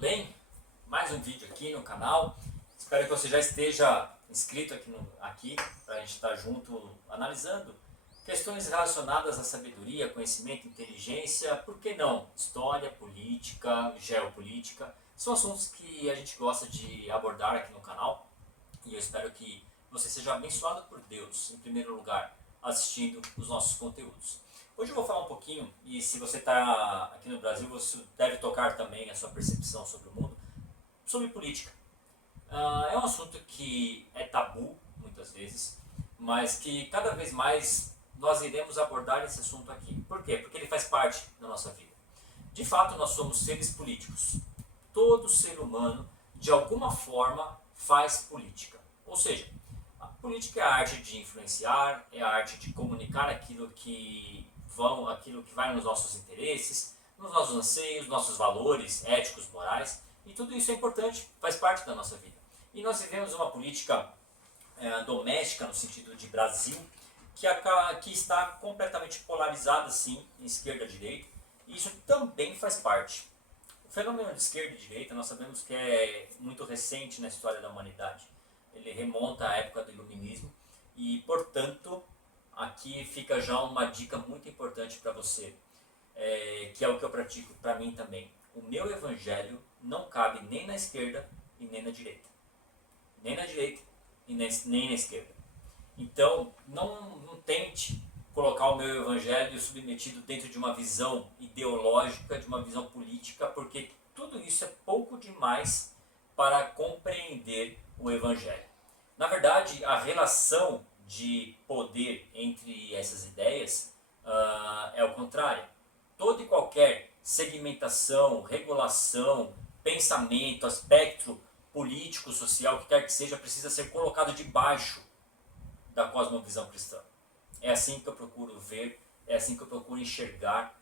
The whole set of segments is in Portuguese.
bem? Mais um vídeo aqui no canal. Espero que você já esteja inscrito aqui para a gente estar junto analisando questões relacionadas à sabedoria, conhecimento, inteligência, por que não? História, política, geopolítica. São assuntos que a gente gosta de abordar aqui no canal e eu espero que você seja abençoado por Deus, em primeiro lugar, assistindo os nossos conteúdos. Hoje eu vou falar um pouquinho, e se você está aqui no Brasil, você deve tocar também a sua percepção sobre o mundo, sobre política. É um assunto que é tabu, muitas vezes, mas que cada vez mais nós iremos abordar esse assunto aqui. Por quê? Porque ele faz parte da nossa vida. De fato, nós somos seres políticos. Todo ser humano, de alguma forma, faz política. Ou seja, a política é a arte de influenciar, é a arte de comunicar aquilo que vai nos nossos interesses, nos nossos anseios, nossos valores éticos, morais, e tudo isso é importante, faz parte da nossa vida. E nós vivemos uma política doméstica, no sentido de Brasil, que está completamente polarizada, sim, em esquerda e direita, e isso também faz parte. O fenômeno de esquerda e direita, nós sabemos que é muito recente na história da humanidade. Ele remonta à época do Iluminismo e, portanto, aqui fica já uma dica muito importante para você, que é o que eu pratico para mim também. O meu evangelho não cabe nem na esquerda e nem na direita. Nem na direita e nem na esquerda. Então, não tente colocar o meu evangelho submetido dentro de uma visão ideológica, de uma visão política, porque tudo isso é pouco demais para compreender o evangelho. Na verdade, a relação de poder entre essas ideias é o contrário. Toda e qualquer segmentação, regulação, pensamento, aspecto político, social, o que quer que seja, precisa ser colocado debaixo da cosmovisão cristã. É assim que eu procuro ver, é assim que eu procuro enxergar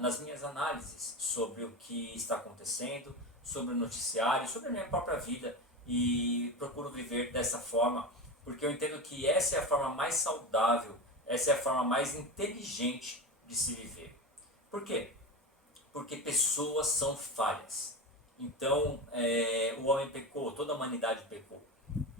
nas minhas análises sobre o que está acontecendo, sobre o noticiário, sobre a minha própria vida, e procuro viver dessa forma, porque eu entendo que essa é a forma mais saudável, essa é a forma mais inteligente de se viver. Por quê? Porque pessoas são falhas. Então, o homem pecou, toda a humanidade pecou.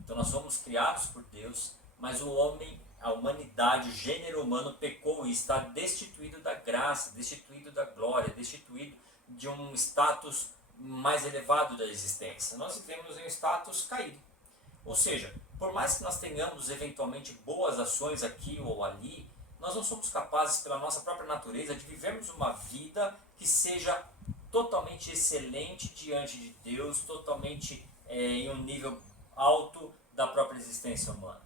Então nós fomos criados por Deus, mas o homem, a humanidade, o gênero humano pecou e está destituído da graça, destituído da glória, destituído de um status mais elevado da existência. Nós vivemos em um status caído. Ou seja, por mais que nós tenhamos eventualmente boas ações aqui ou ali, nós não somos capazes, pela nossa própria natureza, de vivermos uma vida que seja totalmente excelente diante de Deus, totalmente em um nível alto da própria existência humana.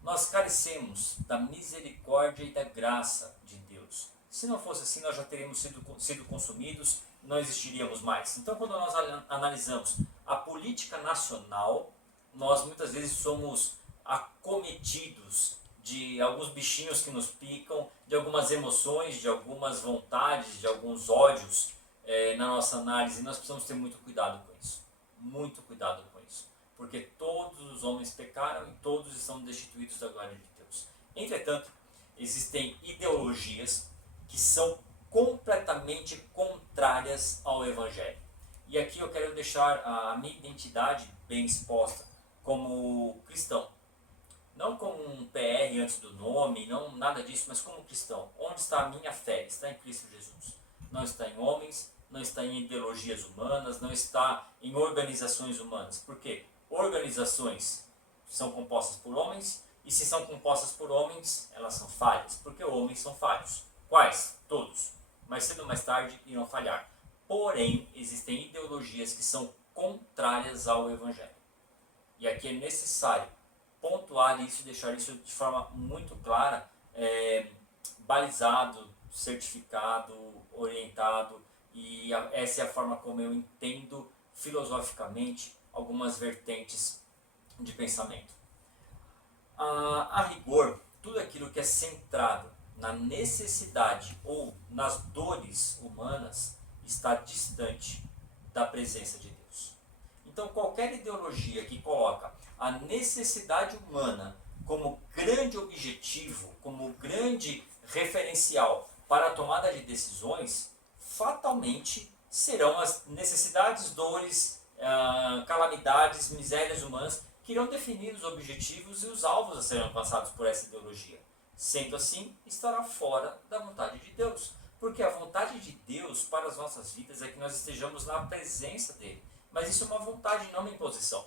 Nós carecemos da misericórdia e da graça de Deus. Se não fosse assim, nós já teríamos sido consumidos, não existiríamos mais. Então, quando nós analisamos a política nacional, nós muitas vezes somos acometidos de alguns bichinhos que nos picam, de algumas emoções, de algumas vontades, de alguns ódios na nossa análise. E nós precisamos ter muito cuidado com isso. Muito cuidado com isso. Porque todos os homens pecaram e todos estão destituídos da glória de Deus. Entretanto, existem ideologias que são completamente contrárias ao Evangelho. E aqui eu quero deixar a minha identidade bem exposta como cristão. Não como um PR antes do nome, não nada disso, mas como cristão. Onde está a minha fé? Está em Cristo Jesus. Não está em homens, não está em ideologias humanas, não está em organizações humanas. Por quê? Organizações são compostas por homens, e se são compostas por homens, elas são falhas, porque homens são falhos. Quais? Todos. Mais cedo ou mais tarde irão falhar. Porém, existem ideologias que são contrárias ao Evangelho. E aqui é necessário pontuar isso, deixar isso de forma muito clara, balizado, certificado, orientado, e essa é a forma como eu entendo filosoficamente algumas vertentes de pensamento. A rigor, tudo aquilo que é centrado na necessidade ou nas dores humanas está distante da presença de Deus. Então, qualquer ideologia que coloca a necessidade humana como grande objetivo, como grande referencial para a tomada de decisões, fatalmente serão as necessidades, dores, calamidades, misérias humanas que irão definir os objetivos e os alvos a serem alcançados por essa ideologia. Sendo assim, estará fora da vontade de Deus. Porque a vontade de Deus para as nossas vidas é que nós estejamos na presença dele. Mas isso é uma vontade, não uma imposição.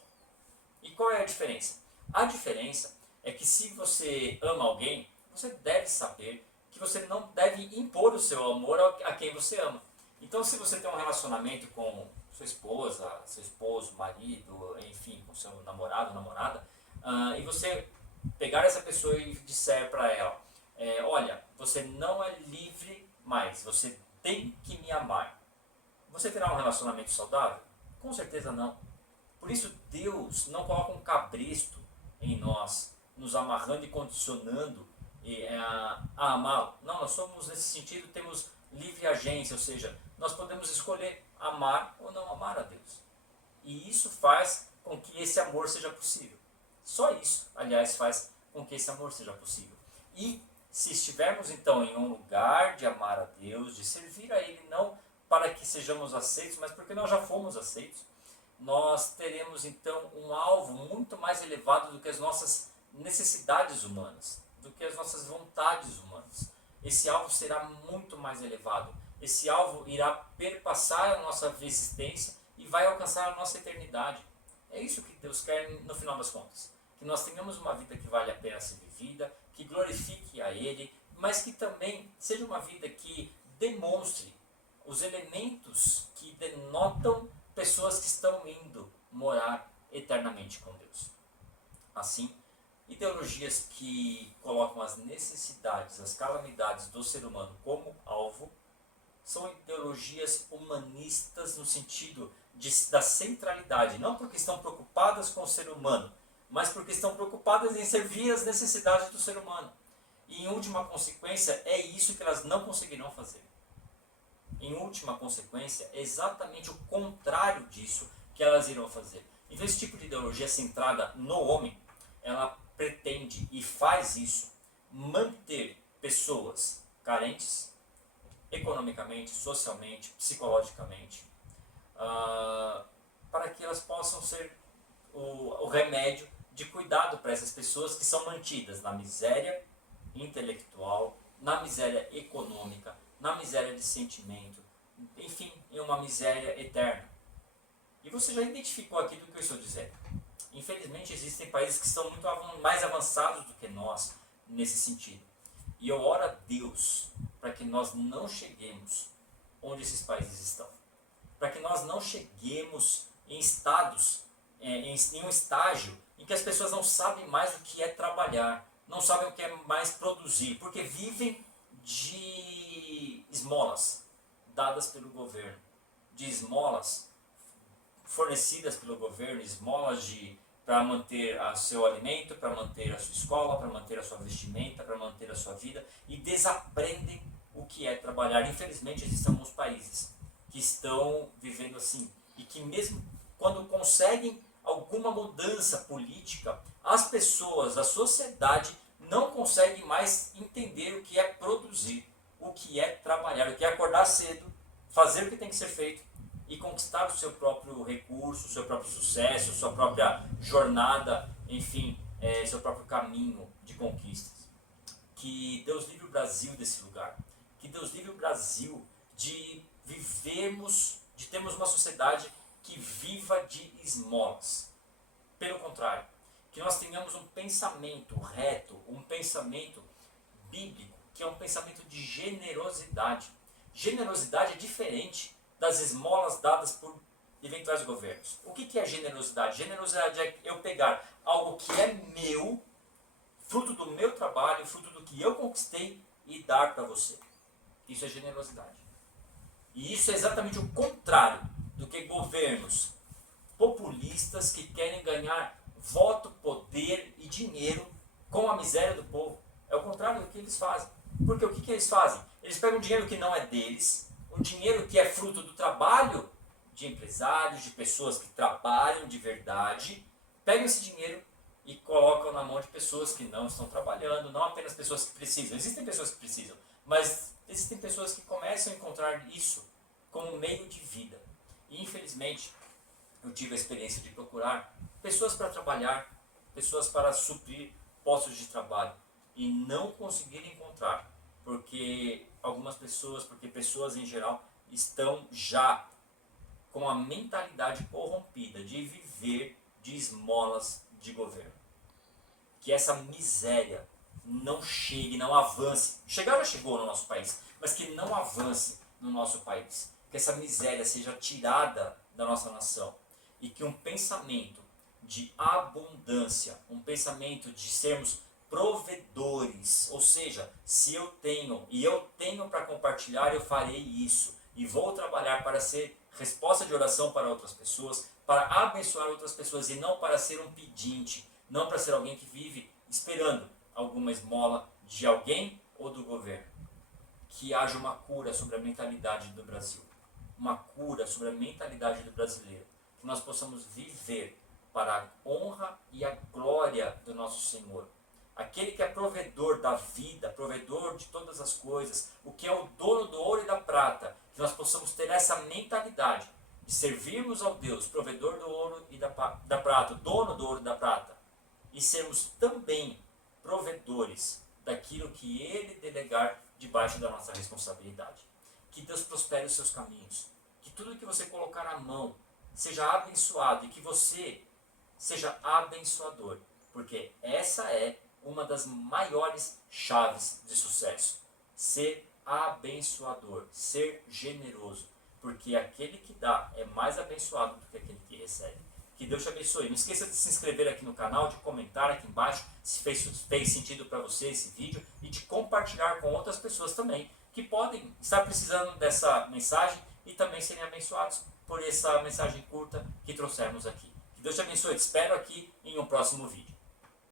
E qual é a diferença? A diferença é que se você ama alguém, você deve saber que você não deve impor o seu amor a quem você ama. Então, se você tem um relacionamento com sua esposa, seu esposo, marido, enfim, com seu namorado, namorada, e você pegar essa pessoa e disser para ela, olha, você não é livre mais, você tem que me amar. Você terá um relacionamento saudável? Com certeza não. Por isso Deus não coloca um cabresto em nós, nos amarrando e condicionando a amá-lo. Não, nós somos, nesse sentido, temos livre agência, ou seja, nós podemos escolher amar ou não amar a Deus. E isso faz com que esse amor seja possível. Só isso, aliás, faz com que esse amor seja possível. E se estivermos então em um lugar de amar a Deus, de servir a Ele, não para que sejamos aceitos, mas porque nós já fomos aceitos, nós teremos então um alvo muito mais elevado do que as nossas necessidades humanas, do que as nossas vontades humanas. Esse alvo será muito mais elevado. Esse alvo irá perpassar a nossa existência e vai alcançar a nossa eternidade. É isso que Deus quer no final das contas. Que nós tenhamos uma vida que vale a pena ser vivida, que glorifique a Ele, mas que também seja uma vida que demonstre os elementos que denotam pessoas que estão indo morar eternamente com Deus. Assim, ideologias que colocam as necessidades, as calamidades do ser humano como alvo, são ideologias humanistas no sentido da centralidade, não porque estão preocupadas com o ser humano, mas porque estão preocupadas em servir as necessidades do ser humano. E em última consequência, é isso que elas não conseguirão fazer. Em última consequência, é exatamente o contrário disso que elas irão fazer. Então esse tipo de ideologia centrada no homem, ela pretende e faz isso, manter pessoas carentes, economicamente, socialmente, psicologicamente, para que elas possam ser o remédio de cuidado para essas pessoas que são mantidas na miséria intelectual, na miséria econômica, na miséria de sentimento, enfim, em uma miséria eterna. E você já identificou aqui do que eu estou dizendo. Infelizmente existem países que estão muito mais avançados do que nós nesse sentido. E eu oro a Deus para que nós não cheguemos onde esses países estão. Para que nós não cheguemos em estados, em um estágio em que as pessoas não sabem mais o que é trabalhar, não sabem o que é mais produzir, porque vivem de esmolas dadas pelo governo, de esmolas fornecidas pelo governo, esmolas para manter o seu alimento, para manter a sua escola, para manter a sua vestimenta, para manter a sua vida, e desaprendem o que é trabalhar. Infelizmente existem alguns países que estão vivendo assim, e que mesmo quando conseguem alguma mudança política, as pessoas, a sociedade não consegue mais entender o que é produzir, o que é trabalhar, o que é acordar cedo, fazer o que tem que ser feito e conquistar o seu próprio recurso, o seu próprio sucesso, sua própria jornada, enfim, seu próprio caminho de conquistas. Que Deus livre o Brasil desse lugar. Que Deus livre o Brasil de vivermos, de termos uma sociedade que viva de esmolas. Pelo contrário, que nós tenhamos um pensamento reto, um pensamento bíblico, que é um pensamento de generosidade. Generosidade é diferente das esmolas dadas por eventuais governos. O que é generosidade? Generosidade é eu pegar algo que é meu, fruto do meu trabalho, fruto do que eu conquistei e dar para você. Isso é generosidade. E isso é exatamente o contrário do que governos populistas que querem ganhar voto, poder e dinheiro com a miséria do povo. É o contrário do que eles fazem. Porque o que eles fazem? Eles pegam dinheiro que não é deles, um dinheiro que é fruto do trabalho de empresários, de pessoas que trabalham de verdade, pegam esse dinheiro e colocam na mão de pessoas que não estão trabalhando, não apenas pessoas que precisam. Existem pessoas que precisam, mas existem pessoas que começam a encontrar isso como meio de vida. E infelizmente eu tive a experiência de procurar pessoas para trabalhar, pessoas para suprir postos de trabalho e não conseguir encontrar, porque pessoas em geral estão já com a mentalidade corrompida de viver de esmolas de governo. Que essa miséria não chegue, não avance. Chegar já chegou no nosso país, mas que não avance no nosso país. Que essa miséria seja tirada da nossa nação. E que um pensamento de abundância, um pensamento de sermos provedores, ou seja, se eu tenho e eu tenho para compartilhar, eu farei isso. E vou trabalhar para ser resposta de oração para outras pessoas, para abençoar outras pessoas e não para ser um pedinte, não para ser alguém que vive esperando alguma esmola de alguém ou do governo. Que haja uma cura sobre a mentalidade do Brasil, uma cura sobre a mentalidade do brasileiro, que nós possamos viver para a honra e a glória do nosso Senhor. Aquele que é provedor da vida, provedor de todas as coisas, o que é o dono do ouro e da prata, que nós possamos ter essa mentalidade de servirmos ao Deus, provedor do ouro e da prata, dono do ouro e da prata, e sermos também provedores daquilo que Ele delegar debaixo da nossa responsabilidade. Que Deus prospere os seus caminhos, que tudo que você colocar na mão seja abençoado e que você seja abençoador, porque essa é uma das maiores chaves de sucesso. Ser abençoador, ser generoso, porque aquele que dá é mais abençoado do que aquele que recebe. Que Deus te abençoe. Não esqueça de se inscrever aqui no canal, de comentar aqui embaixo se fez sentido para você esse vídeo e de compartilhar com outras pessoas também que podem estar precisando dessa mensagem e também serem abençoados por essa mensagem curta que trouxemos aqui. Que Deus te abençoe. Te espero aqui em um próximo vídeo.